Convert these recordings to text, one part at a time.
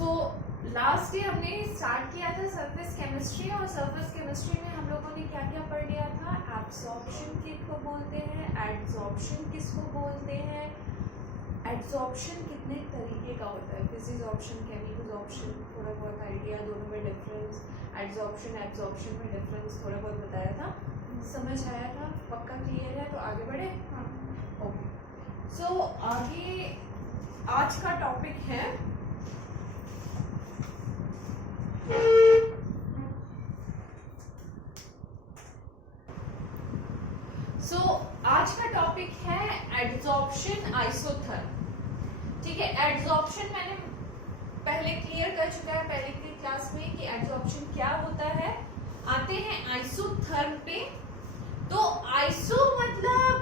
Last day हमने start किया था सरफेस केमिस्ट्री, और सरफेस केमिस्ट्री में हम लोगों ने क्या क्या पढ़ लिया था। एब्जॉर्प्शन किसको बोलते हैं, एडजॉर्प्शन किसको बोलते हैं, एडजॉर्प्शन कितने तरीके का होता है, फिजिजॉर्प्शन, केमिकलॉर्प्शन, थोड़ा बहुत आइडिया दोनों में डिफरेंस, एडजॉर्प्शन एब्जॉर्प्शन में डिफरेंस थोड़ा बहुत बताया था, समझ आया था, पक्का क्लियर है? तो आगे बढ़े। ओके, सो आगे आज का टॉपिक है आज का टॉपिक है एडजॉर्प्शन आइसोथर्म। ठीक है, एडजॉर्प्शन मैंने पहले क्लियर कर चुका है पहले की क्लास में कि एडजॉर्प्शन क्या होता है। आते हैं आइसोथर्म पे। तो आइसो मतलब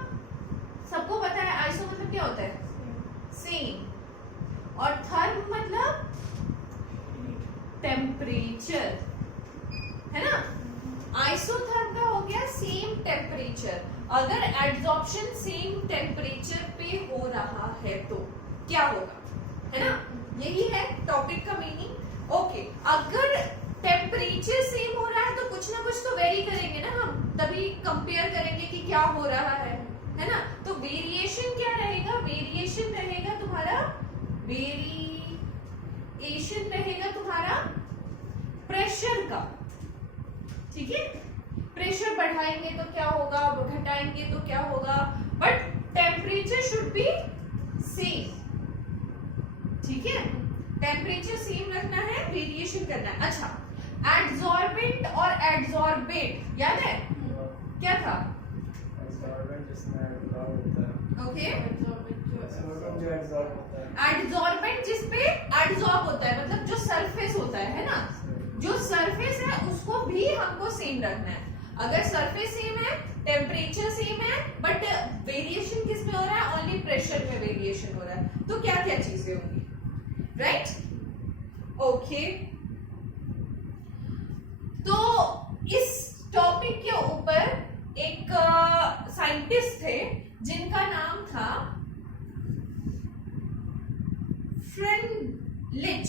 सबको पता है, आइसो मतलब क्या होता है, सेम, और थर्म मतलब टेम्परेचर, है ना। आइसोथर्म का हो गया सेम टेम्परेचर। अगर एडजॉर्प्शन सेम टेम्परेचर पे हो रहा है तो क्या होगा, है ना, यही है टॉपिक का मीनिंग। ओके, अगर टेम्परेचर सेम हो रहा है तो कुछ ना कुछ तो वेरी करेंगे ना हम, तभी कंपेयर करेंगे कि क्या हो रहा है ना। तो वेरिएशन क्या रहेगा, वेरिएशन रहेगा तुम्हारा, वेरिएशन रहेगा तुम्हारा प्रेशर का। ठीक है, प्रेशर बढ़ाएंगे तो क्या होगा, घटाएंगे तो क्या होगा, but temperature should be same. ठीक है, टेम्परेचर सेम रखना है, वेरिएशन करना है। अच्छा, एडजॉर्बेंट और एडजॉर्बेट याद है क्या था? ओके, एडजॉर्बेंट जिसपे एडजॉर्ब होता है, मतलब जो सरफेस होता है ना, जो सरफेस है उसको भी हमको सेम रखना है। अगर सरफेस सेम है, टेम्परेचर सेम है, बट वेरिएशन किस में हो रहा है, ओनली प्रेशर में वेरिएशन हो रहा है, तो क्या क्या चीजें होंगी, राइट? ओके, तो इस टॉपिक के ऊपर एक साइंटिस्ट थे जिनका नाम था फ्रेंडलिच।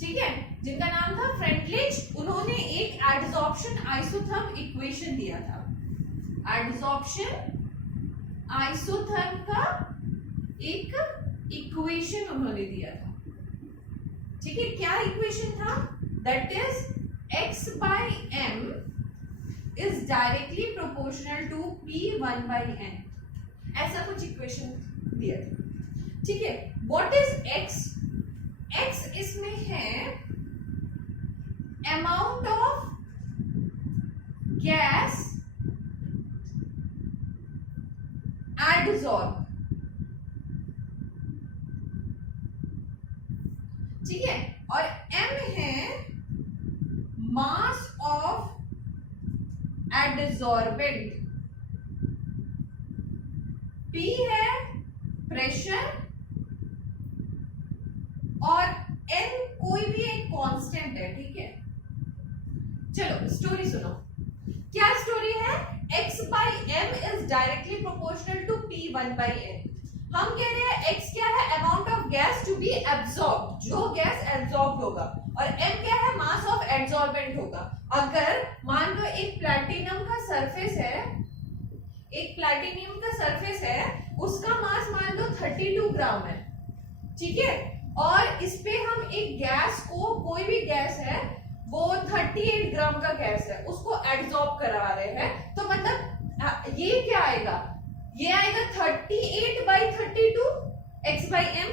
ठीक है, जिनका नाम था फ्रेंडलिच। उन्होंने एक एडजॉर्प्शन आइसोथर्म इक्वेशन दिया था। एडजॉर्प्शन आइसोथर्म का एक इक्वेशन उन्होंने दिया था। ठीक है, क्या इक्वेशन था? That is x by m is directly proportional to p1 by n, ऐसा कुछ इक्वेशन दिया था। ठीक है, व्हाट इज x? x इसमें है अमाउंट ऑफ गैस एडसॉर्ब। ठीक है, और m है मास ऑफ एडसॉर्बेंट, p है प्रेशर, और n कोई भी एक कांस्टेंट है। ठीक है, चलो स्टोरी सुनो। क्या स्टोरी है? x by m is directly proportional to p1 by n। हम कह रहे हैं x क्या है, amount of gas to be absorbed, जो गैस एब्सॉर्ब होगा, और m क्या है, मास ऑफ एब्सॉर्बेंट होगा। अगर मान लो एक प्लैटिनम का सरफेस है, एक प्लैटिनम का सरफेस है, उसका मास मान लो 32 ग्राम है। ठीक है, और इस पे हम एक गैस को, कोई भी गैस है, वो 38 ग्राम का गैस है, उसको एब्सॉर्ब करा रहे हैं, तो मतलब ये क्या आएगा, ये आएगा 38 by 32 x by m।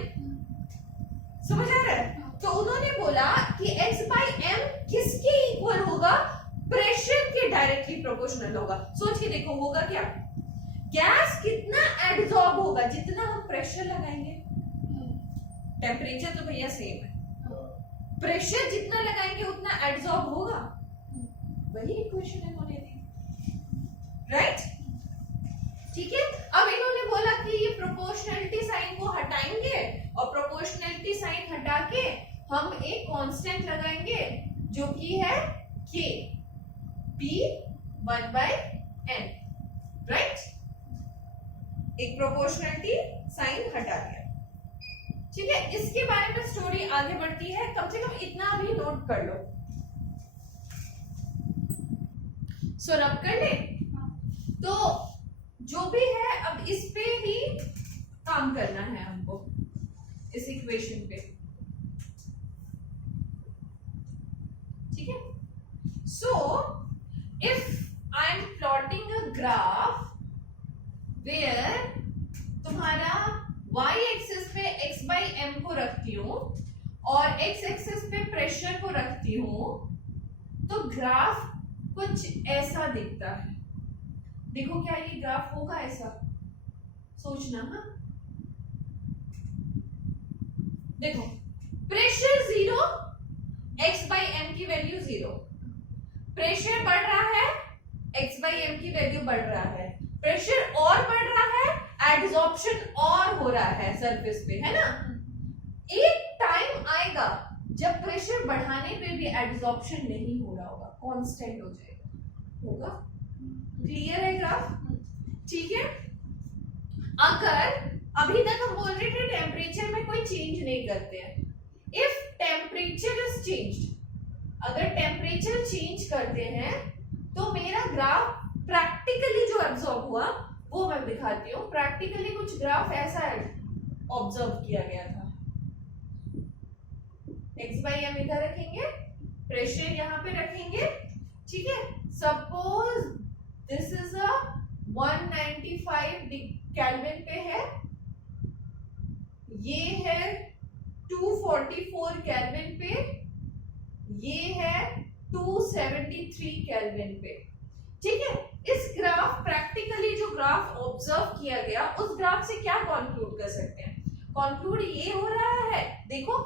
समझ आ रहा है? तो उन्होंने बोला कि x by m किसके इक्वल होगा, प्रेशर के डायरेक्टली प्रोपोर्शनल होगा। सोच के देखो होगा क्या, गैस कितना एब्सॉर्ब होगा जितना हम प्रेशर लगाएंगे। टेम्परेचर तो भैया सेम है, प्रेशर जितना लगाएंगे उतना एब्सॉर्ब होगा। वही इक्वेशन इन्होंने दी, राइट? ठीक है, अब इन्होंने बोला कि ये प्रोपोर्शनलिटी साइन को हटाएंगे, और प्रोपोर्शनलिटी साइन हटा के हम एक कांस्टेंट लगाएंगे जो कि है k, p1 by n, right? एक प्रोपोर्शनलिटी साइन हटा दिया। ठीक है, इसके बारे में स्टोरी आगे बढ़ती है, कम से कम इतना भी नोट कर लो। सो रब कर ले, तो जो भी है अब इस पे ही काम करना है हमको, इस इक्वेशन पे, ठीक है। So if I am plotting a graph where तुम्हारा y एक्सिस पे x बाई एम को रखती हूं और x एक्सिस पे प्रेशर को रखती हूं, तो ग्राफ कुछ ऐसा दिखता है। देखो क्या ये ग्राफ होगा ऐसा, सोचना। हाँ देखो, प्रेशर 0, x बाई एम की वैल्यू 0, प्रेशर बढ़ रहा है, x बाई एम की वैल्यू बढ़ रहा है, प्रेशर और बढ़ रहा है, एड्सॉर्प्शन और हो रहा है सरफेस पे, है ना। एक टाइम आएगा जब प्रेशर बढ़ाने पे भी एड्सॉर्प्शन नहीं हो रहा होगा, कांस्टेंट हो जाएगा, होगा। क्लियर है ग्राफ, ठीक है। अगर अभी तक हम बोल रहे थे टेम्परेचर में कोई चेंज नहीं करते हैं, इफ टेम्परेचर इज चेंज्ड, अगर टेम्परेचर चेंज करते हैं तो मेरा ग्राफ प्रैक्टिकली जो ऑब्जर्व हुआ वो मैं दिखाती हूँ। प्रैक्टिकली कुछ ग्राफ ऐसा ऑब्जर्व किया गया था। x बाई एम इधर रखेंगे, प्रेशर यहाँ पे रखेंगे, ठीक है। Suppose this is a 195 kelvin पे है, ये है 244 केल्विन पे, ये है 273 केल्विन पे, ठीक है। इस ग्राफ, प्रैक्टिकली जो ग्राफ ऑब्जर्व किया गया, उस ग्राफ से क्या कंक्लूड कर सकते हैं? कंक्लूड ये हो रहा है, देखो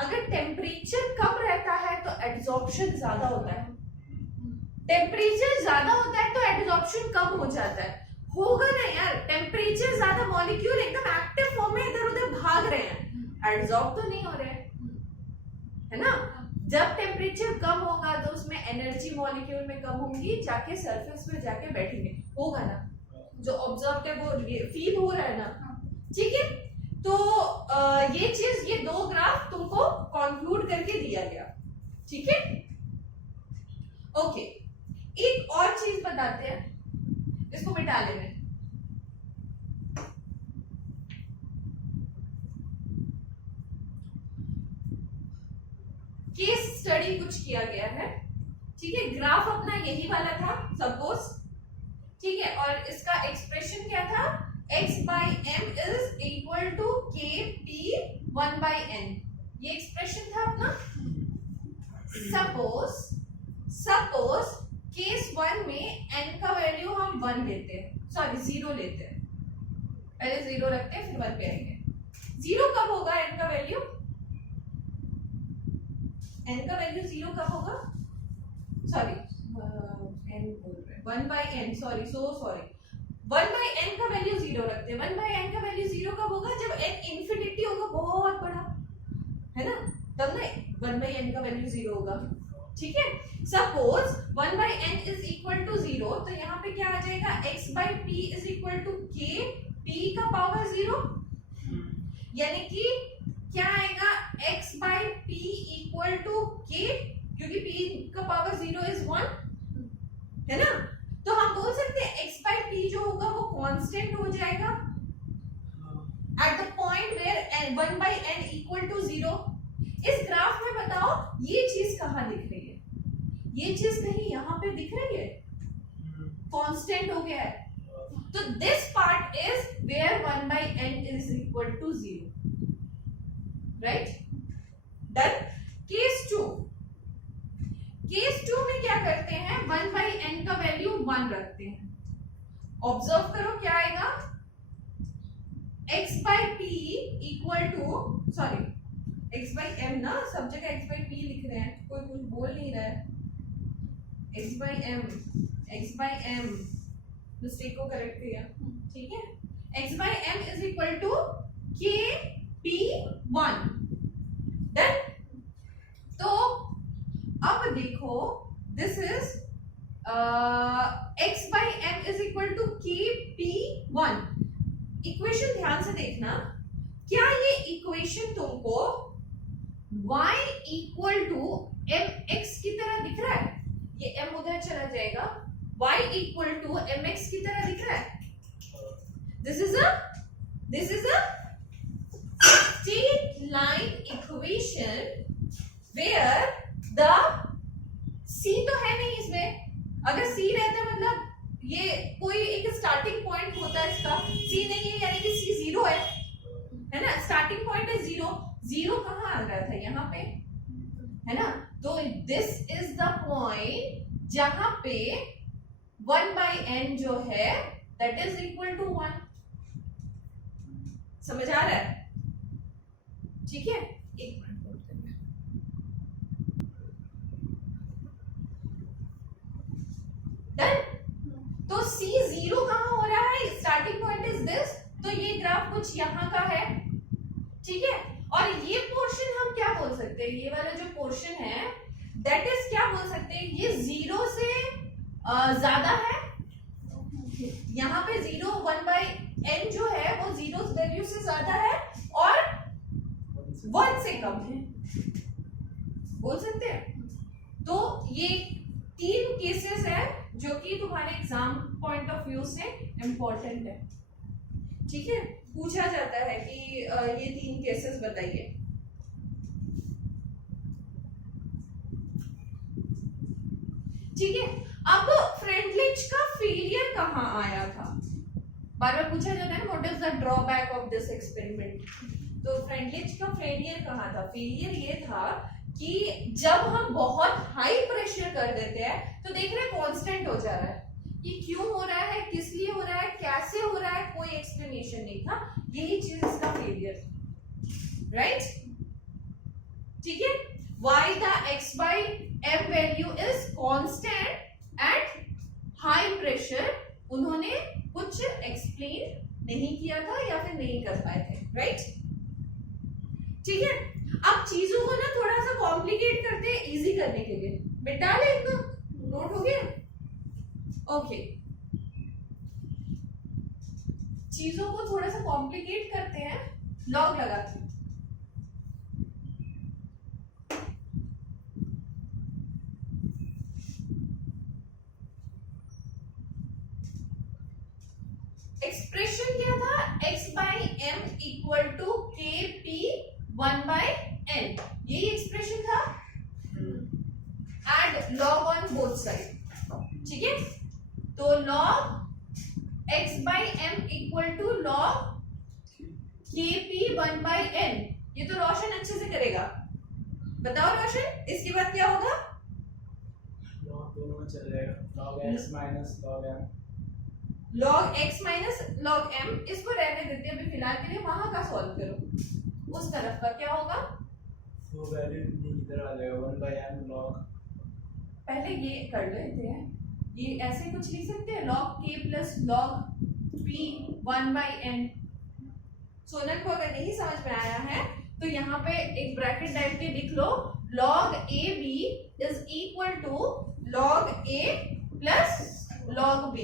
अगर टेम्परेचर कम रहता है तो एड्सॉर्प्शन ज्यादा होता है, टेम्परेचर ज्यादा होता है तो एड्सॉर्प्शन कम हो जाता है। होगा ना यार, टेम्परेचर ज्यादा, मॉलिक्यूल एकदम एक्टिव फॉर्म में इधर उधर भाग रहे हैं, एड्सॉर्ब तो नहीं हो रहे हैं, है ना। जब टेम्परेचर कम होगा तो उसमें एनर्जी मॉलिक्यूल में कम होंगी, जाके सरफेस पे जाके बैठेंगे, होगा ना। जो ऑब्जर्व है वो फील हो रहा है ना, ठीक है। तो ये चीज, ये दो ग्राफ तुमको कंक्लूड करके दिया गया, ठीक है। ओके, एक और चीज बताते हैं, इसको मिटा लेने। केस स्टडी कुछ किया गया है, ठीक है। ग्राफ अपना यही वाला था सपोज, ठीक है, और इसका एक्सप्रेशन क्या था? x by M is equal to K P 1 by N, ये एक्सप्रेशन था अपना। सपोज केस 1 में n का वैल्यू हम 1 लेते हैं, सॉरी 0 लेते हैं, पहले 0 रखते हैं फिर 1 पे आएंगे। 0 कब होगा n का वैल्यू? n का वैल्यू 0 कब होगा? सॉरी n बोल रहे हैं 1 by N, sorry, so sorry, 1 by N का वैल्यू 0 रखते हैं। 1 बाई एन का वैल्यू 0 कब होगा? जब n इंफिनिटी होगा, बहुत बड़ा, है ना, तब ना 1 बाई एन का वैल्यू 0 होगा, ठीक है। Suppose 1 by N is equal to 0, तो यहाँ पे क्या आ जाएगा? x by P is equal to K P का पावर 0, यानी कि क्या आएगा? x by P equal to K, क्योंकि p का पावर 0 इज 1, है ना। तो हम बोल सकते हैं x बाई पी जो होगा वो कांस्टेंट हो जाएगा at the point where 1 by N equal to 0। इस ग्राफ में बताओ ये चीज कहां दिख रही है? ये चीज कहीं यहां पे दिख रही है, कांस्टेंट हो गया है। तो this part is where 1 by N is equal to 0, right, done. Case 2, case 2 में क्या करते हैं? 1 बाई एन का वैल्यू 1 रखते हैं। ऑब्जर्व करो क्या आएगा? x by P equal to, sorry x by M ना, सब जगह x बाई पी लिख रहे हैं, कोई कुछ बोल नहीं रहा है। x बाई एम मिस्टेक को करेक्ट किया, ठीक है। x by M is equal to K P 1, done. तो अब देखो, this is x by M is equal to K P 1। Equation ध्यान से देखना, क्या ये इक्वेशन इक्वेशन तुमको y equal to M X की तरह दिख रहा है, ये m उधर चला जाएगा, y equal to M X की तरह दिख रहा है. This is a straight line equation where the c तो है नहीं इसमें. अगर c रहता मतलब ये कोई एक स्टार्टिंग पॉइंट होता है, इसका c नहीं है यानी कि c जीरो है ना. स्टार्टिंग पॉइंट है जीरो. जीरो कहाँ आ रहा था, यहाँ पे है ना. तो दिस इज द पॉइंट जहां पे 1/n जो है दैट इज इक्वल टू 1. समझ आ रहा है? ठीक है, एक मिनट होल्ड करना. डन. तो c जीरो कहां हो रहा है, स्टार्टिंग पॉइंट इज दिस, तो ये ग्राफ कुछ यहां का है. ठीक है, और ये पोर्शन हम क्या बोल सकते हैं, ये वाला जो पोर्शन है दैट इज क्या बोल सकते हैं, ये जीरो से ज्यादा है. यहाँ पे 1/n जो है वो जीरो वैल्यू से ज्यादा है और 1 से कम है, बोल सकते हैं. तो ये 3 केसेस है जो कि तुम्हारे एग्जाम पॉइंट ऑफ व्यू से इंपॉर्टेंट है. ठीक है, पूछा जाता है कि ये 3 केसेस बताइए. ठीक है, अब फ्रेंडलिच का फेलियर कहां आया था, बार बार पूछा जाता है what is the drawback of this experiment. तो फ्रेंडलिच का फेलियर कहां था, फेलियर ये था कि जब हम बहुत हाई प्रेशर कर देते हैं तो देख रहे हैं कांस्टेंट हो जा रहा है. ये क्यों हो रहा है, किस लिए हो रहा है, कैसे हो रहा है, कोई एक्सप्लेनेशन नहीं था. यही चीज इसका फेलियर, राइट. ठीक है, why the x/m value is constant at high pressure, उन्होंने कुछ एक्सप्लेन नहीं किया था या फिर नहीं कर पाए थे, राइट. ठीक है, अब चीजों को ना थोड़ा सा कॉम्प्लिकेट करते हैं इजी करने के लिए. मिटा ले, एकदम नोट हो गया. ओके, चीजों को थोड़ा सा कॉम्प्लिकेट करते हैं, लॉग लगाते हैं. एक्सप्रेशन क्या था, x/m equal to kp 1/n, यही एक्सप्रेशन था. Add log on both side. ठीक है, तो log x/m equal to log kp 1/n. ये तो रोशन अच्छे से करेगा. बताओ रोशन, इसके बाद क्या होगा, log दोनों में चल जाएगा, log x minus log m. log x minus log m, इसको रहने देते हैं अभी फिलहाल के लिए. वहां का सॉल्व करो, उस तरफ का क्या होगा, तो वैल्यू इधर आ जाएगा 1/m log. पहले ये कर लेते हैं. ये ऐसे कुछ लिख सकते हैं, log k plus log p 1/n. Sonal को अगर नहीं समझ में आया है तो यहाँ पे एक ब्रैकेट डाल के लिख लो, log ab is equal to log a plus log b.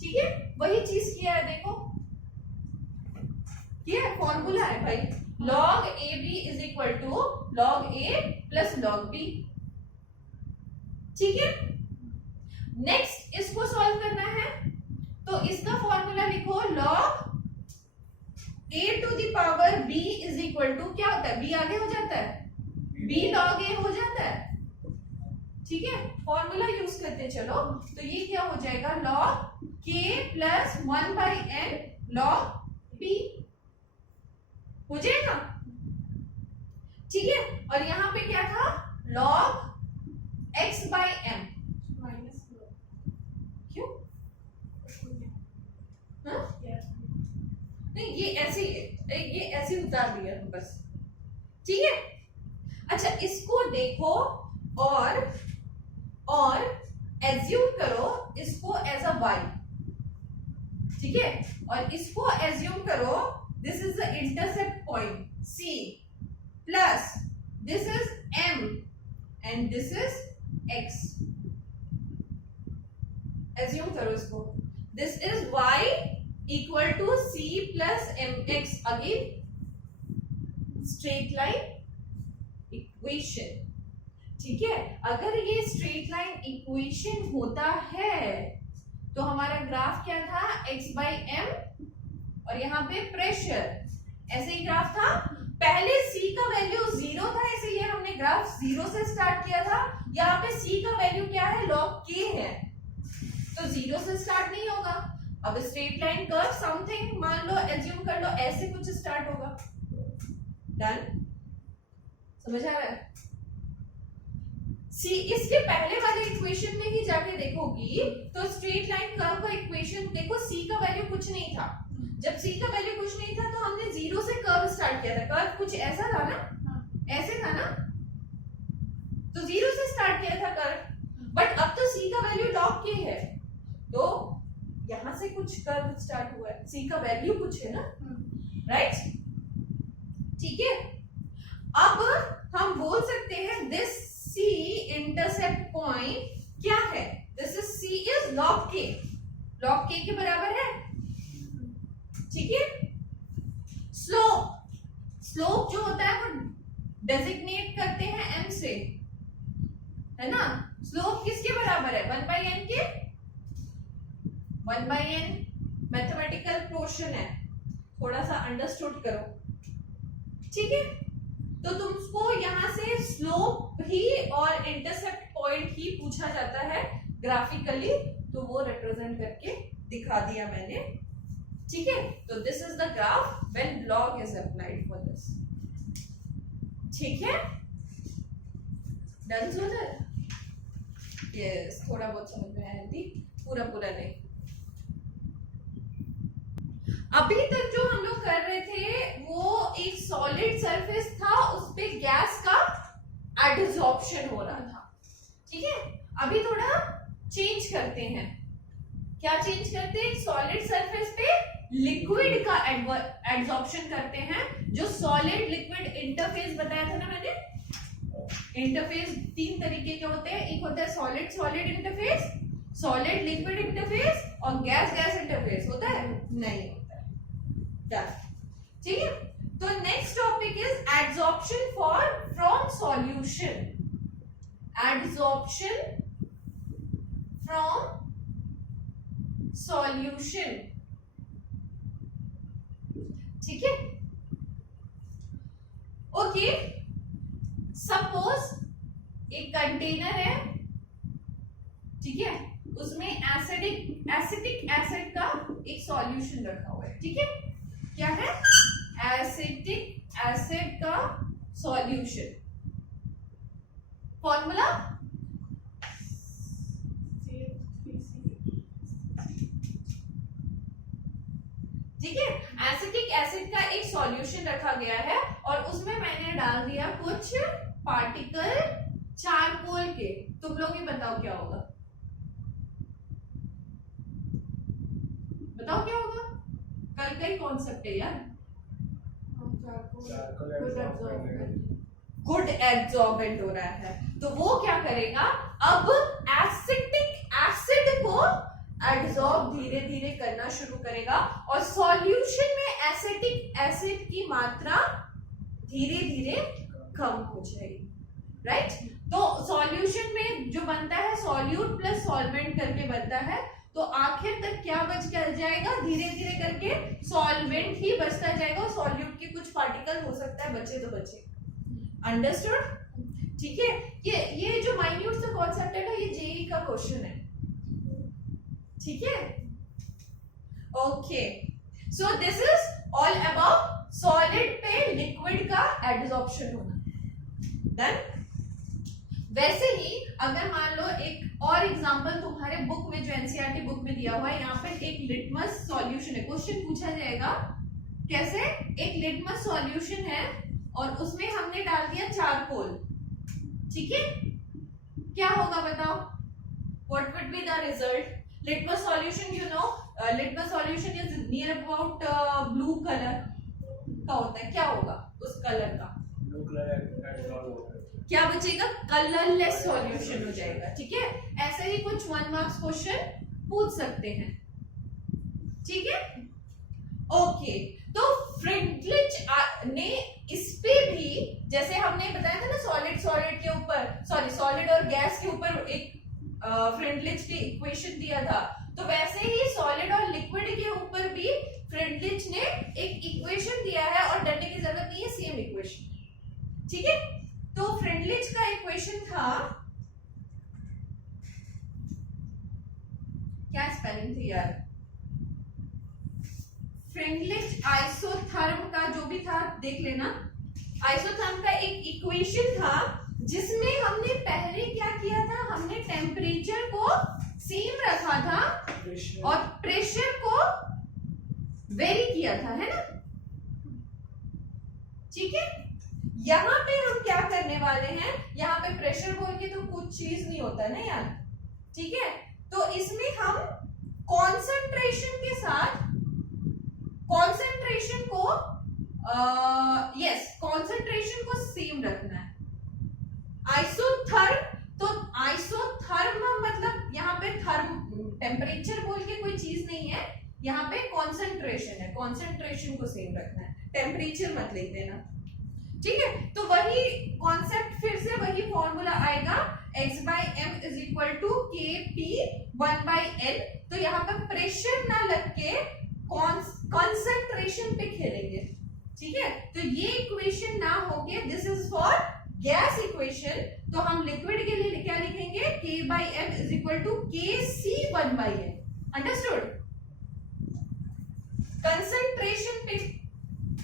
ठीक है, वही चीज किया है, देखो क्या है, फॉर्मूला है भाई, log ab is equal to log a plus log b. ठीक है, नेक्स्ट इसको सॉल्व करना है तो इसका फॉर्मूला लिखो, log a to the power b is equal to क्या होता है, b आगे हो जाता है, b log a हो जाता है. ठीक है, फॉर्मूला यूज करते चलो. तो ये क्या हो जाएगा, log k plus 1/n log b हो जाएगा. ठीक है, और यहाँ पे क्या था, log x/m. क्यों, नहीं ये ऐसे उतार दिया बस. ठीक है, अच्छा इसको देखो और एज्यूम करो इसको एज अ y. ठीक है, और इसको एज्यूम करो this is the intercept point c plus this is m and this is x. Assume करो इसको, this is y equal to c प्लस mx. Again straight line equation. ठीक है, अगर ये स्ट्रेट लाइन इक्वेशन होता है तो हमारा ग्राफ क्या था, x बाई एम और यहाँ पे प्रेशर, ऐसे ही ग्राफ था। पहले c का वैल्यू 0 था, इसीलिए हमने ग्राफ 0 से स्टार्ट किया था। यहाँ पे c का वैल्यू क्या है, log k है, तो 0 से स्टार्ट नहीं होगा। अब स्ट्रेट लाइन कर्व समथिंग मान लो, एज्यूम कर लो ऐसे कुछ स्टार्ट होगा। डन, समझ आ रहा है? सी इसके पहले वाले इक्वेशन में ही जाके देखोगी तो स्ट्रेट लाइन कर्व का इक्वेशन देखो, सी का वैल्यू कुछ नहीं था। जब सी का वैल्यू कुछ नहीं था तो हमने 0 से कर्व स्टार्ट किया था। कर्व कुछ ऐसा था ना, ऐसे था ना, तो 0 से स्टार्ट किया था कर्व। बट अब तो सी का वैल्यू log k है, तो यहां से कुछ कर्व स्टार्ट हुआ है, सी का वैल्यू कुछ है ना, राइट? ठीक है, अब हम बोल सकते हैं दिस C इंटरसेप्ट पॉइंट क्या है, this is C is log k, log k के बराबर है। ठीक है, स्लोप जो होता है वो डेजिग्नेट करते हैं m से, है ना? स्लोप किसके बराबर है, 1 बाई n के। 1 बाई n मैथमेटिकल पोर्शन है, थोड़ा सा अंडरस्टूड करो। ठीक है, तो तुमको यहां से स्लोप ही और इंटरसेप्ट पॉइंट ही पूछा जाता है ग्राफिकली, तो वो रिप्रेजेंट करके दिखा दिया मैंने। ठीक है, तो this is the graph when log is applied for this. ठीक है, डन सोल्डर? यस, थोड़ा बहुत समझ में आया थी, पूरा नहीं। अभी तक जो हम लोग कर रहे थे वो एक सॉलिड सरफेस था, उस पे गैस का एडसॉर्प्शन हो रहा था। ठीक है, अभी थोड़ा चेंज करते हैं। क्या चेंज करते हैं, सॉलिड सरफेस पे लिक्विड का एडसॉर्प्शन करते हैं। जो सॉलिड लिक्विड इंटरफेस बताया था ना मैंने, इंटरफेस 3 तरीके के होते हैं। एक होता है solid solid interface, solid liquid interface और गैस गैस इंटरफेस। होता है? नहीं होता है। ठीक है, तो next topic is adsorption from solution. Adsorption from solution. ठीक है, ओके। सपोज एक कंटेनर है, ठीक है, उसमें एसिटिक एसिड का एक सॉल्यूशन रखा हुआ है। ठीक है, क्या है, एसिटिक एसिड का सॉल्यूशन। फॉर्मूला ठीक है, एसिटिक एसिड का एक सॉल्यूशन रखा गया है और उसमें मैंने डाल दिया कुछ पार्टिकल चारकोल के। तुम लोग ही बताओ क्या होगा, बताओ क्या होगा? कल का ही कॉन्सेप्ट है यार। गुड एब्जॉर्बेंट हो रहा है, तो वो क्या करेगा, अब एसिटिक एसिड को एब्जॉर्ब धीरे धीरे करना शुरू करेगा और सॉल्यूशन में एसिटिक एसिड की मात्रा धीरे धीरे कम हो जाएगी। राइट, तो सॉल्यूशन में जो बनता है सॉल्यूट प्लस सॉल्वेंट करके बनता है, तो आखिर तक क्या बच कर जाएगा, धीरे धीरे करके सॉल्वेंट ही बचता जाएगा और सॉल्यूट के कुछ पार्टिकल हो सकता है बचे तो बचे। अंडरस्टूड? ठीक है, ये जो माइन्यूट सा कॉन्सेप्ट है ना, ये जेईई का क्वेश्चन है। ठीक है, okay, so this is all about solid पे लिक्विड का एडसॉर्प्शन होना। डन? वैसे ही अगर मान लो एक और एग्जांपल तुम्हारे बुक में, जो एनसीईआरटी बुक में दिया हुआ है, यहाँ पे एक लिटमस सॉल्यूशन है, क्वेश्चन पूछा जाएगा कैसे, एक लिटमस सॉल्यूशन है और उसमें हमने डाल दिया चारकोल। ठीक है, क्या होगा बताओ, what would be the result? litmus solution, you know, litmus solution is near about blue color का होता है। क्या होगा उस कलर का? ब्लू कलर क्या बचेगा, कलरलेस सॉल्यूशन हो जाएगा। ठीक है, ऐसे ही कुछ 1 मार्क्स क्वेश्चन पूछ सकते हैं। ठीक है, ओके, तो फ्रिडलिच ने इस पे भी दिया था, तो वैसे ही सॉलिड और लिक्विड के ऊपर भी फ्रेंडलिच ने एक इक्वेशन दिया है और डरने की जरूरत नहीं है, सेम इक्वेशन। ठीक है, तो फ्रेंडलिच का इक्वेशन था, क्या स्पेलिंग थी यार, फ्रेंडलिच आइसोथर्म का जो भी था देख लेना। आइसोथर्म का एक इक्वेशन था जिसमें हमने पहले क्या किया था, हमने टेम्परेचर को सेम रखा था और प्रेशर को वेरी किया था, है ना। ठीक है, यहां पे हम क्या करने वाले हैं, यहाँ पे प्रेशर बोल के तो कुछ चीज नहीं होता है ना यार। ठीक है, तो इसमें हम कॉन्सेंट्रेशन के साथ कॉन्सेंट्रेशन को कॉन्सेंट्रेशन को सेम रखना है। आइसोथर्म, तो आइसोथर्म मतलब यहाँ पे थर्म टेम्परेचर बोल के कोई चीज नहीं है, यहाँ पे कॉन्सेंट्रेशन है, कॉन्सेंट्रेशन को सेम रखना है, टेम्परेचर मत लिख देना। ठीक है, तो वही कॉन्सेप्ट, फिर से वही फॉर्मूला आएगा, x by m is equal to kp 1 by n। तो यहाँ पे प्रेशर ना लग के कॉन्सेंट्रेशन पे खेलेंगे। ठीक है, तो ये इक्वेशन ना होके this is for gas equation, तो हम लिक्विड के लिए क्या लिखेंगे, k by m is equal to kc 1 by n। Understood, concentration पे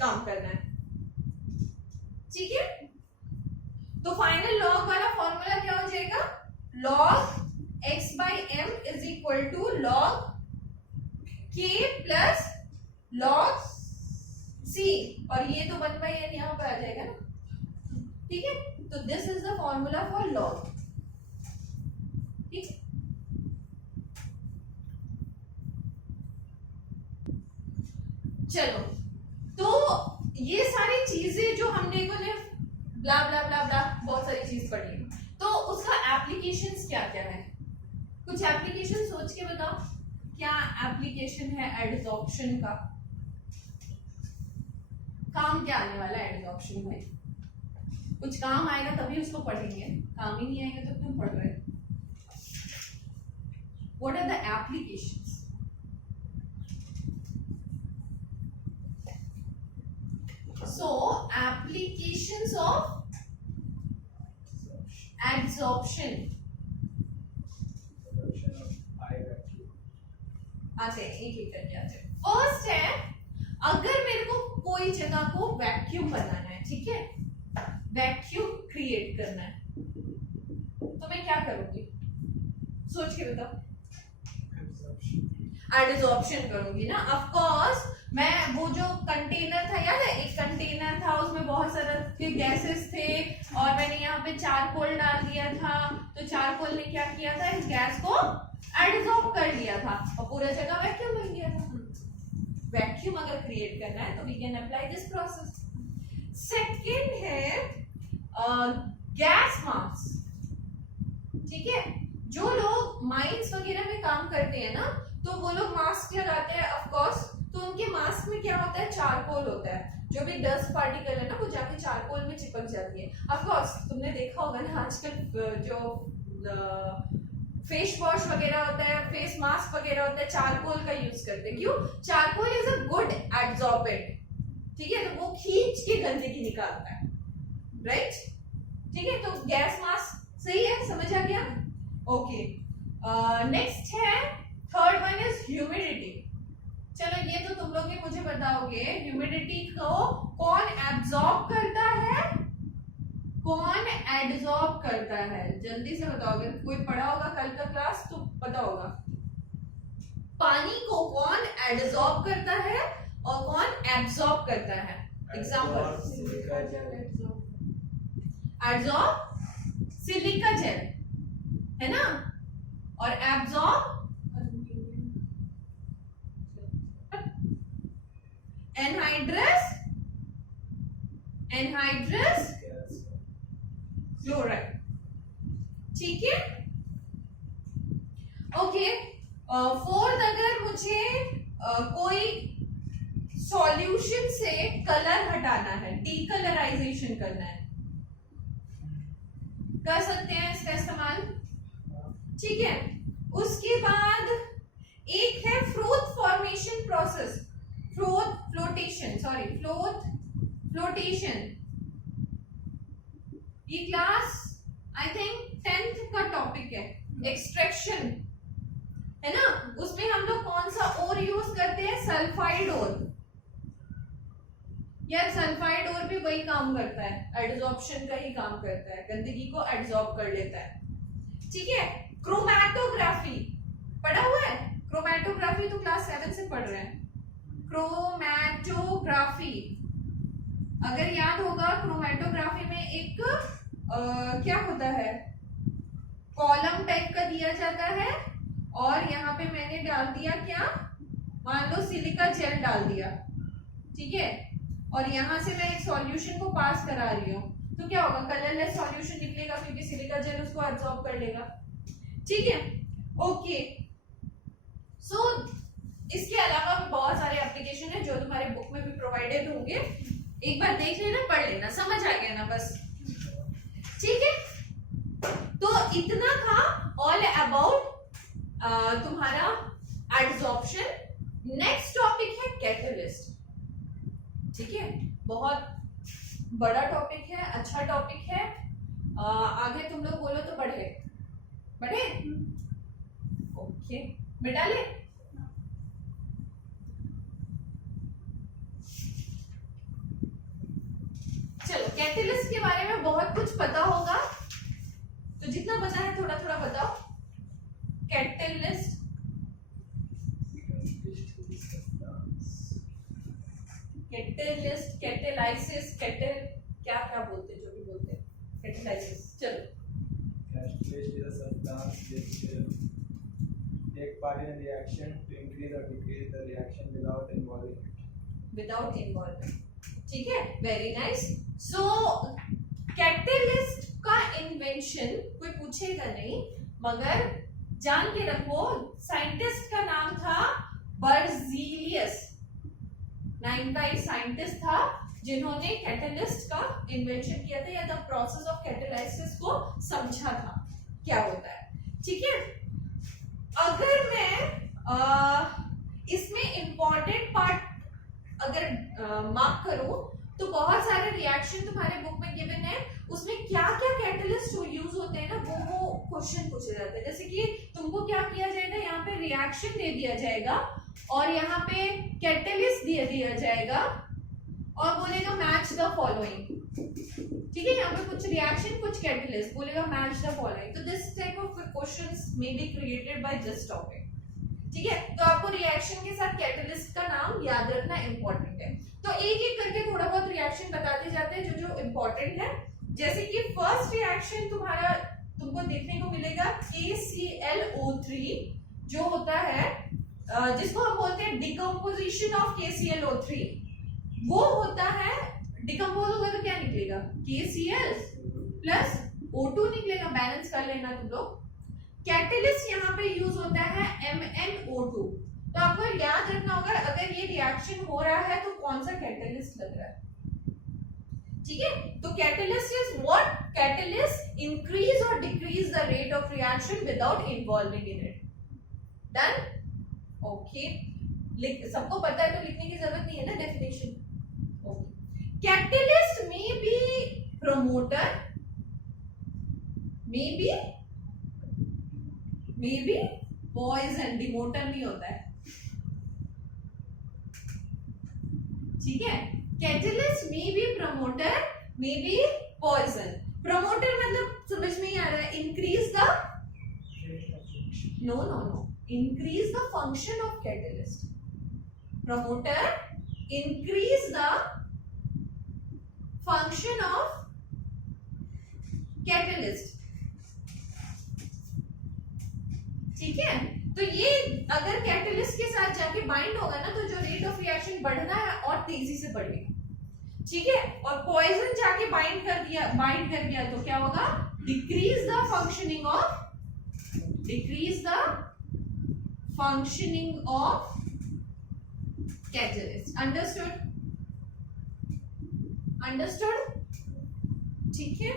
काम करना है। ठीक है, तो फाइनल लॉग वाला फॉर्मूला क्या हो जाएगा, log x by m is equal to log k plus log c, और ये तो 1 by n यहाँ पे आ जाएगा ना। ठीक है, तो this is the formula for log. ठीक है, चलो, तो ये सारी चीजें जो हमने को ने ब्ला ब्ला ब्ला ब्ला बहुत सारी चीज पढ़ी, तो उसका एप्लीकेशंस क्या क्या है, कुछ एप्लीकेशन सोच के बताओ, क्या एप्लीकेशन है एडसॉर्प्शन का, काम क्या आने वाला है एडसॉर्प्शन में, कुछ काम आएगा तभी उसको पढ़ेंगे, काम ही नहीं आएगा तो क्यों पढ़ रहे। What are the applications, so applications of adsorption आते हैं, एक एक करके आते हैं। फर्स्ट है, अगर मेरे को कोई जगह को वैक्यूम बनाना है, ठीक है, वैक्यूम क्रिएट करना है, तो मैं क्या करूंगी, सोच के बताओ। एडसॉर्प्शन करूंगी ना, ऑफ कोर्स। मैं वो जो कंटेनर था, याद है, एक कंटेनर था उसमें बहुत सारे गैसेस थे और मैंने यहाँ पे चारकोल डाल दिया था, तो चारकोल ने क्या किया था, इस गैस को एडसॉर्ब कर लिया था और पूरा जगह वैक्यूम बन गया था। वैक्यूम अगर क्रिएट करना है तो we can apply this process. Second है गैस मास्क। ठीक है, जो लोग माइंस वगैरह में काम करते हैं ना, तो वो लोग मास्क लगाते हैं ऑफ कोर्स, तो उनके मास्क में क्या होता है, चारकोल होता है, जो भी डस्ट पार्टिकल है ना वो जाके चारकोल में चिपक जाती है। ऑफ कोर्स तुमने देखा होगा ना, आजकल जो फेस वॉश वगैरह होता है, फेस मास्क वगैरह होता है, चारकोल का यूज करते हैं। क्यों, चारकोल इज अ गुड एडसॉर्बेंट। ठीक है, तो वो खींच के गंदगी निकालता है, राइट। ठीक है, तो गैस मास्क सही है, समझ आ गया। ओके, नेक्स्ट है, थर्ड वन इज ह्यूमिडिटी। चलो ये तो तुम लोग ही मुझे बताओगे, ह्यूमिडिटी को कौन एब्जॉर्ब करता है, कौन एडसॉर्ब करता है, जल्दी से बताओगे, कोई पढ़ा होगा कल का क्लास तो पता होगा। पानी को कौन एडसॉर्ब करता है और कौन एब्जॉर्ब करता है। एग्जांपल, एडसॉर्ब सिलिका जेल है ना, और एब्जॉर्ब एनहाइड्रस क्लोराइड। ठीक है, ओके। फोर्थ, अगर मुझे कोई सॉल्यूशन से कलर हटाना है, डीकलराइजेशन करना है, कर सकते हैं इसका इस्तेमाल। ठीक है, उसके बाद एक है फ्रोथ फॉर्मेशन प्रोसेस, फ्लोटेशन। ये क्लास आई थिंक 10th का टॉपिक है, एक्सट्रैक्शन है ना। उसमें हम लोग कौन सा ओर यूज करते हैं, सल्फाइड ओर। यार सल्फाइड ओर भी वही काम करता है, एडजॉर्प्शन का ही काम करता है, गंदगी को एडजॉर्ब कर लेता है, ठीक है। क्रोमैटोग्राफी पढ़ा हुआ है, क्रोमैटोग्राफी तो क्लास 7 से पढ़ रहे हैं। क्रोमैटोग्राफी अगर याद होगा, क्रोमैटोग्राफी में एक क्या होता है, कॉलम टाइप का दिया जाता है और यहाँ पे मैंने डाल दिया क्या, मान लो सिलिका जेल डाल दिया, ठीक है, और यहाँ से मैं एक सॉल्यूशन को पास करा रही हूँ, तो क्या होगा, कलरलेस सॉल्यूशन निकलेगा क्योंकि सिलिका जेल उसको एब्जॉर्ब कर लेगा, ठीक है। ओके, सो इसके अलावा भी बहुत सारे एप्लीकेशन है जो तुम्हारे बुक में भी प्रोवाइडेड होंगे, एक बार देख लेना, पढ़ लेना, समझ आ गया ना बस, ठीक है। तो इतना था ऑल अबाउट तुम्हारा एडजॉर्प्शन। नेक्स्ट टॉपिक है कैटलिस्ट, ठीक है, बहुत बड़ा टॉपिक है, अच्छा टॉपिक है। आगे तुम लोग बोलो तो बढ़े बढ़े, ओके बेटा ले। चलो कैटलिस्ट के बारे में बहुत कुछ पता होगा, तो जितना पता है थोड़ा थोड़ा बताओ। कैटलिस्ट, कैटलिस्ट, कैटेलाइसिस, कैटल क्या क्या बोलते हैं, जो भी बोलते हैं, कैटेलाइसिस। चलो Catalyst is a substance which take part in a reaction to increase or decrease the reaction without involving it. Without involvement, ठीक है, वेरी नाइस। सो कैटलिस्ट का इन्वेंशन कोई पूछेगा नहीं, मगर जान के रखो, साइंटिस्ट का नाम था बर्जीलियस, नाम का एक साइंटिस्ट था जिन्होंने कैटलिस्ट का इन्वेंशन किया था, या द प्रोसेस ऑफ कैटेलाइसिस को समझा था क्या होता है, ठीक है। अगर मैं इसमें इंपॉर्टेंट पार्ट अगर मार्क करूं, तो बहुत सारे रिएक्शन तुम्हारे बुक में गिवन है, उसमें क्या क्या कैटलिस्ट यूज होते हैं ना, वो क्वेश्चन पूछे जाते हैं। जैसे कि तुमको क्या किया जाएगा, यहाँ पे रिएक्शन दे दिया जाएगा और यहाँ पे कैटलिस्ट दे दिया जाएगा और बोलेगा मैच द फॉलोइंग, ठीक है। यहाँ पे कुछ रिएक्शन कुछ कैटलिस्ट, बोलेगा मैच द फॉलोइंग। तो this type of questions may be created by this topic, ठीक है। तो आपको रिएक्शन के साथ कैटलिस्ट का नाम याद रखना इंपॉर्टेंट है। तो एक एक करके थोड़ा बहुत रिएक्शन बताते जाते हैं जो जो इंपॉर्टेंट है। जैसे कि फर्स्ट रिएक्शन तुम्हारा तुमको देखने को मिलेगा KClO3, जो होता है जिसको हम बोलते हैं डिकम्पोजिशन ऑफ KClO3, वो होता है, डिकम्पोज होगा तो क्या निकलेगा, KCl प्लस O2 निकलेगा, बैलेंस कर लेना तुम लोग। कैटलिस्ट यहाँ पे यूज होता है MnO2, तो आपको याद रखना होगा अगर ये रिएक्शन हो रहा है तो कौन सा कैटलिस्ट लग रहा है, ठीक है। तो catalyst is what, catalyst increase और decrease the rate of reaction without involving in it. Done, okay. सबको पता है तो लिखने की जरूरत नहीं है ना definition. Catalyst may be promoter, may be poison, demoter नहीं होता है, ठीक है। Catalyst may be promoter, may be poison. Promoter मतलब समझ में ही आ रहा है, increase the, no, increase the function of catalyst. Promoter increase the function of catalyst, ठीक है। तो ये अगर कैटलिस्ट के साथ जाके बाइंड होगा ना, तो जो रेट ऑफ रिएक्शन बढ़ना है और तेजी से बढ़ेगा, ठीक है। और पॉइजन जाके बाइंड कर दिया तो क्या होगा, decrease the functioning of catalyst. Understood, ठीक है।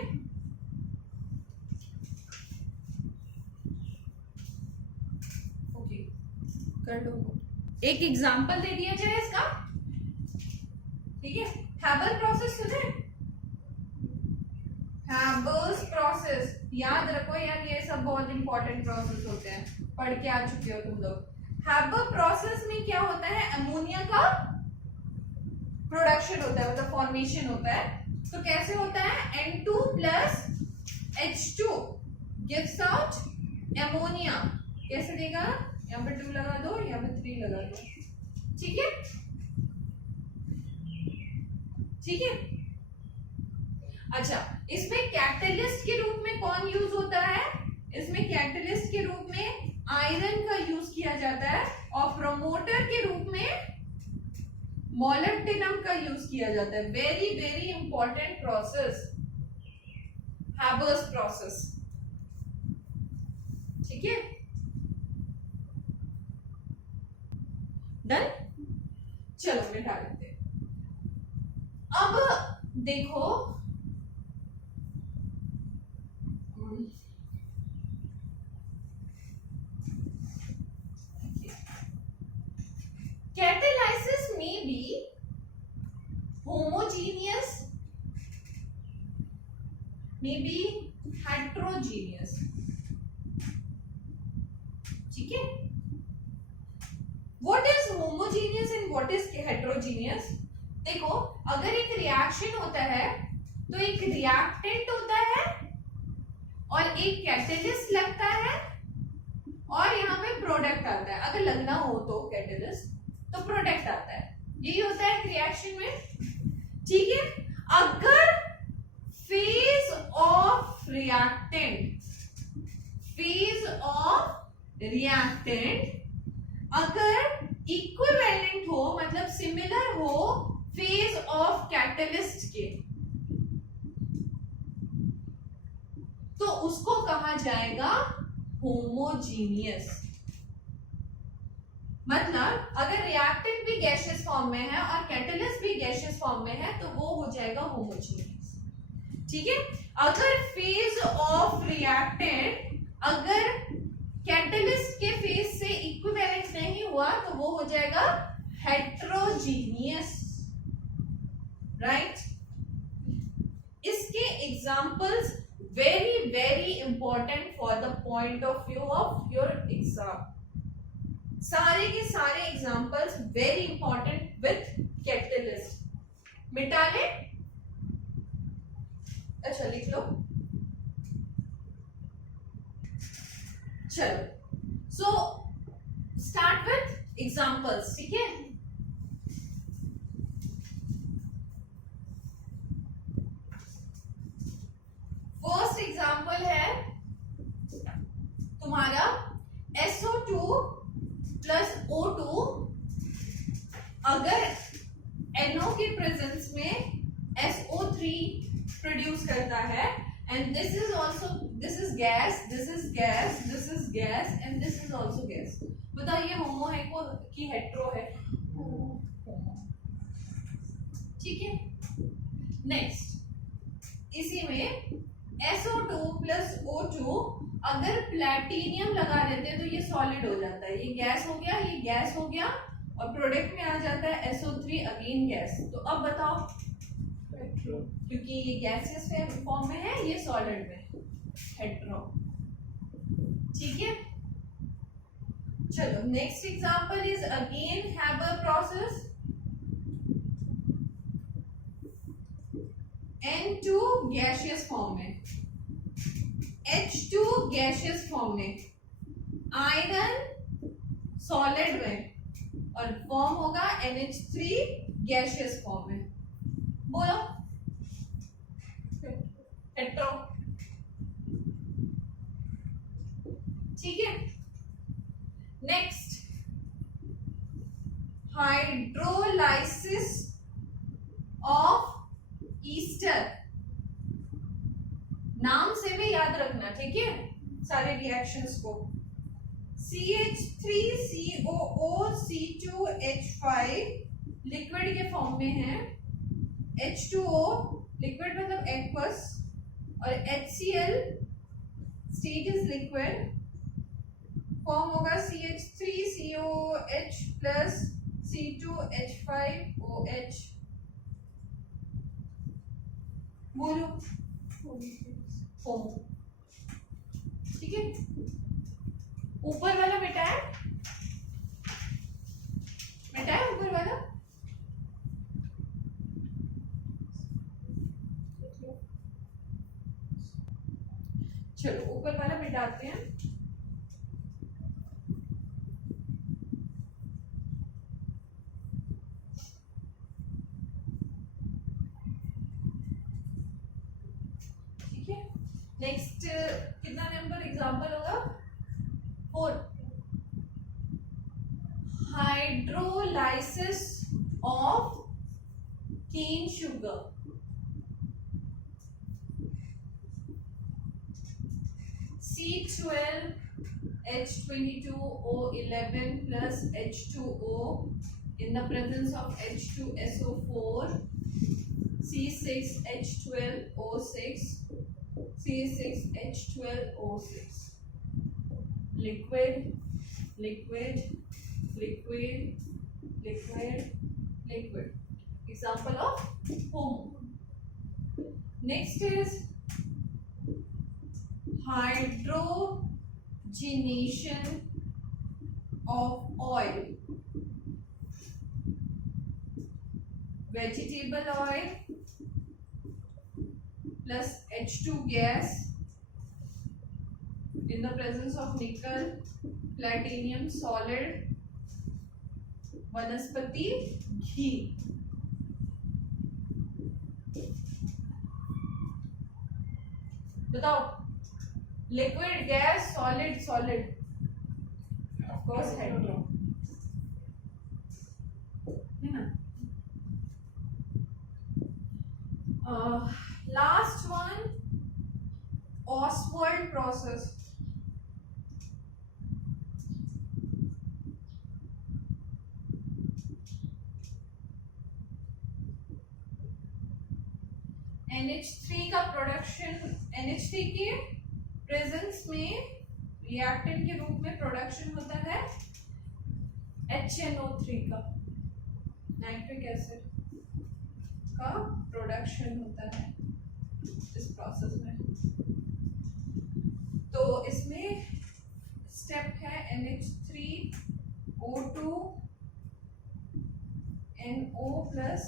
ओके, कर लो, एक एग्जांपल दे दिया जाए इसका, ठीक है। हैबल प्रोसेस सुने, हैबल्स प्रोसेस याद रखो यार, ये सब बहुत इंपॉर्टेंट प्रोसेस होते हैं, पढ़ के आ चुके हो तुम लोग। हैबर प्रोसेस में क्या होता है, अमोनिया का प्रोडक्शन होता है, मतलब फॉर्मेशन होता है। तो कैसे होता है, N2 plus H2 gives out ammonia. कैसे देगा, यहाँ पे 2 लगा दो, यहाँ पे 3 लगा दो, ठीक है, ठीक है। अच्छा, इसमें कैटलिस्ट के रूप में कौन यूज होता है, इसमें कैटलिस्ट के रूप में आयरन का यूज किया जाता है, और प्रोमोटर के रूप में मोलिब्डेनम का यूज किया जाता है। Very very important process, Haber's process, ठीक है, डन। चलो मिटा लेते हैं। अब देखो, catalysis may be homogeneous, may be heterogeneous, ठीक है। what is homogeneous and what is heterogeneous, देखो अगर एक रिएक्शन होता है तो एक रिएक्टेंट होता है और एक कैटलिस्ट लगता है और यहाँ पे प्रोडक्ट आता है। अगर लगना हो तो कैटलिस्ट, तो प्रोडक्ट आता है, यही होता है रिएक्शन में, ठीक है। अगर phase of reactant, phase of reactant अगर इक्विवेलेंट हो, मतलब सिमिलर हो फेज ऑफ कैटलिस्ट के, तो उसको कहा जाएगा होमोजीनियस। मतलब अगर रिएक्टेंट भी गैसियस फॉर्म में है और कैटलिस्ट भी गैसियस फॉर्म में है तो वो हो जाएगा होमोजीनियस, ठीक है। अगर फेज ऑफ रिएक्टेंट अगर कैटलिस्ट के फेज से इक्विवेलेंट नहीं हुआ तो वो हो जाएगा हेट्रोजीनियस, राइट। इसके examples very very important for the point of view of your exam. सारे के सारे examples very important with catalyst. मिटा ले, अच्छा लिख लो। चलो, सो स्टार्ट विथ एग्जांपल्स, ठीक है। फर्स्ट एग्जांपल है तुम्हारा SO2 प्लस O2 अगर NO के प्रेजेंस में SO3 प्रोड्यूस करता है, and this is also, this is gas, this is gas, this is gas and this is also gas। बताओ ये होमो है कि हेट्रो है, ठीक है। नेक्स्ट, इसी में SO2 प्लस O2 अगर प्लैटिनियम लगा देते हैं तो ये सॉलिड हो जाता है, ये गैस हो गया, ये गैस हो गया और प्रोडक्ट में आ जाता है SO3 अगेन गैस। तो अब बताओ, क्योंकि ये गैसियस फॉर्म में है, ये सॉलिड में, हेट्रो, ठीक है। चलो, next example is again Haber process. N2 gaseous form में, H2 गैसियस फॉर्म में, आयरन सॉलिड में और फॉर्म होगा NH3 गैसियस फॉर्म में। बोलो, हेट्रो, ठीक है। नेक्स्ट, हाइड्रोलाइसिस ऑफ ईस्टर, नाम से भी याद रखना, ठीक है, सारे रिएक्शंस को। CH3COO C2H5 लिक्विड के फॉर्म में है, H2O लिक्विड मतलब एक्वस और HCl state is liquid form होगा CH3COH प्लस C2H5OH। बोलो होमो। ठीक है, ऊपर वाला मिटाए, मिटाए ऊपर वाला। चलो ऊपर वाला मिटाते हैं। ठीक है, नेक्स्ट कितना नंबर एग्जांपल होगा? 4। Hydrolysis of cane sugar. C12H22O11 plus H2O in the presence of H2SO4, C6H12O6, C6H12O6. Liquid, liquid, liquid, liquid, liquid. Example of homo. Next is hydrogenation of oil. Vegetable oil plus H2 gas in the presence of nickel, platinum solid, वनस्पति घी। बताओ, liquid, gas, solid, solid, of course hydro, है ना। Last one, Oswald process. NH3 का production, NH3 के presence में reactant के रूप में प्रोडक्शन होता है HNO3 का, नाइट्रिक एसिड का प्रोडक्शन होता है इस प्रोसेस में। तो इसमें स्टेप है NH3O2 NO plus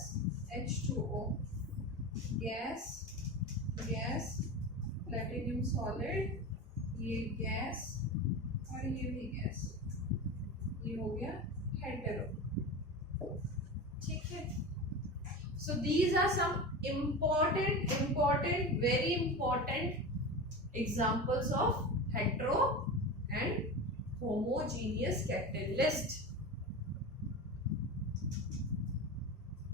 H2O, gas, gas, platinum solid, ये गैस और ये भी गैस, ये हो गया हेटेरो। ठीक है, so these are some important very important examples of hetero and homogeneous catalyst.